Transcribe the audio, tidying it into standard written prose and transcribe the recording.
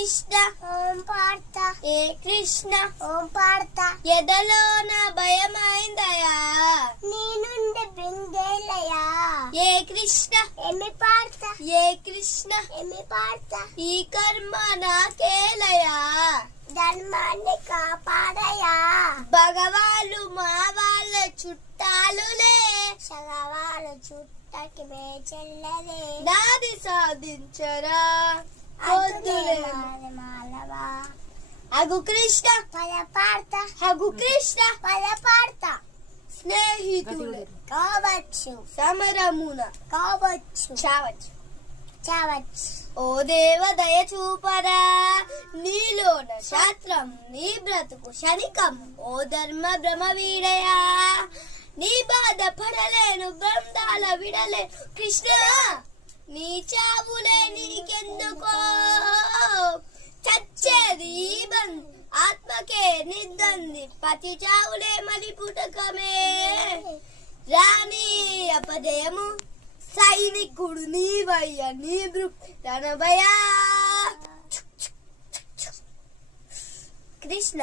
కృష్ణ ఓం పాడతా ఏ కృష్ణ ఓం పాడతా ఎదలోన భయమైందయా నీ నుండి బృందేలయా ఏ కృష్ణ ఏమి పాడతా ఏ కృష్ణ ఏమి పాడతా ఈ కర్మ నాకేలయా ధర్మాన్ని కాపాడయా భగవాళ్ళు మా వాళ్ళ చుట్టాలులే సగవాళ్ళు చుట్టకి మేచెల్లదే నాది సాధించరా అద్దులే వద్దులే. మాలవా అగు కృష్ణ పద పాడతా అగు కృష్ణ పద పాడతా స్నేహితులే కావచ్చు సమరమున కావచ్చు చావచ్చు చావచ్చు ఓ దేవ దయ చూపరా నీలోన శాస్త్రం నీ బ్రతుకు శనికం ఓ ధర్మ భ్రమ వీడయా నీ బాధ పడలేను బృందాల విడలేను కృష్ణ నీ చావులే నీకెందుకో చచ్చేది ఈ బంద్ ఆత్మకే నిద్దంది పతి చావులే మలి పుటకమే రాణి అపజయము సైనికుడు నీవయ్య నీ రణభయా కృష్ణ